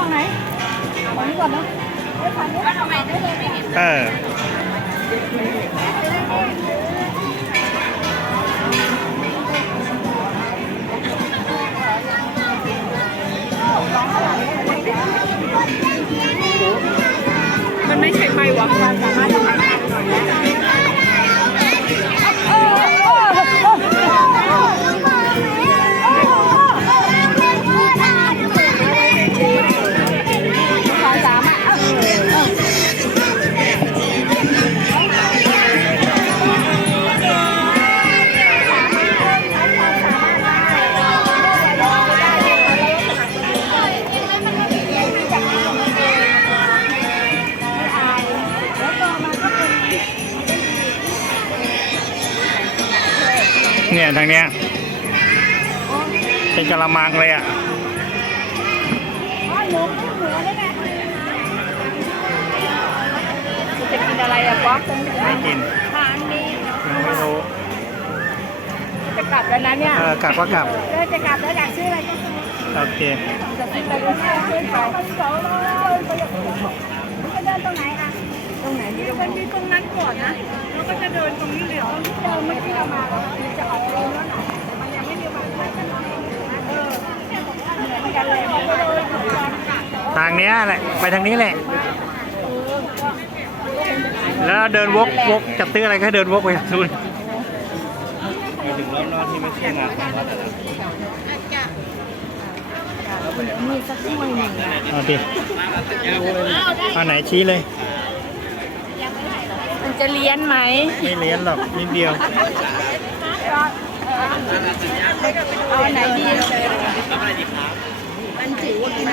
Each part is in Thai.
con này Ờ Mình mấy chạy may quá Mình mấy chạy may quá เนี่ยทางเนี้ยเป็นกระมังเลยอ่ะจะกินอะไรอ่ะป๊อปไม่กินงนี้ยัไม่รู้จะกลับแล้วนะเนี่ยเออกลับว่ากลับจะกลับแล้วอยากซื้ออะไรก็ซื้อโอเคจะเดินตรงไหนอ่ะงันมีตรงนั้นก่อนนะแล้วก็จะเดินตรงนี้เหลียวเดิมเมื่อกี้เรามาจะออกไปแล้วห่อยมันยังไม่เรียบรทางนี้แหละ ไปทางนี้แหละ แล้วเดินวกวกจับตื้ออะไรก็เดินวกไปดูถึงรอบนอกที่ไม่ใช่งานข่ละมีสักช่หนึ่เอาดไหนชี้เลยจะเลี้ยนไหมไม่เลี้ยนหรอกนิดเดียวเอาไหนดีัน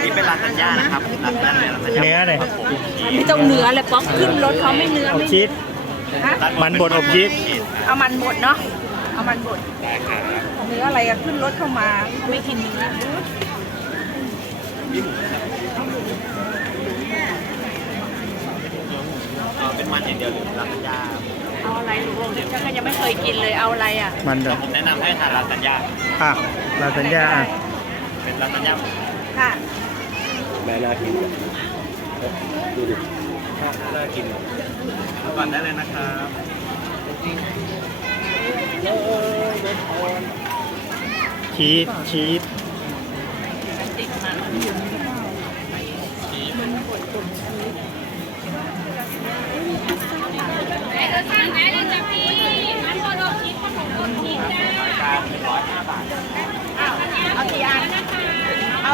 นี้เป็นร้านสัญญานะครับร้านแม่ร้านสัญญาเนื้อเลยไม่ต้องเนื้อเลยป๊อกขึ้นรถเขาไม่เนื้อไม่ชีสมันบดอบชิสเอามันบดเนาะเอามันบดเนื้ออะไรขึ้นรถเข้ามาไม่กินเนื้อมันอย่างเดียวหรือลาซาญ่าเอาอะไรรวมถึงฉันก็ยังไม่เคยกินเลย เอาอะไรอ่ะมันผมแนะนำให้ทานลาซาญ่าค่ะลาซาญ่าเป็นลาซาญ่าค่ะ แม่น่ากิน ดูดิค่ะน่ากินมาก่อนได้เลยนะครับชีสชีส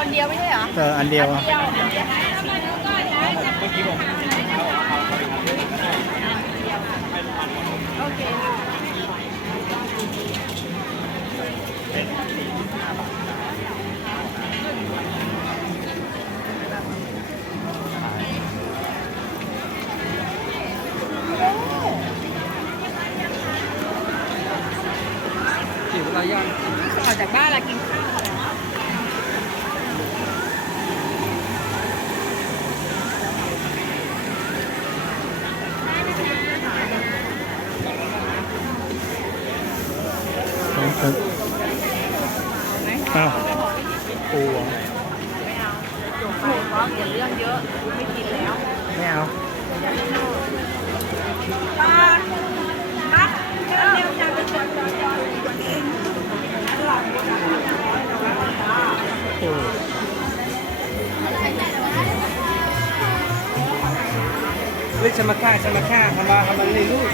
ันเดียวไม่ใช่เหรอ เออ อันเดียวอ่ะจากบ้านเรากินข้าวอาปูไม่เอาโกรเพราะเรื่องเยอะ ไม่กินแล้ว ไม่เอาปลาปลาเรียกยังไม่จบเฮ้ยฉันมาฆ่าฉันมาฆ่าทำมาทำมาเลยลูก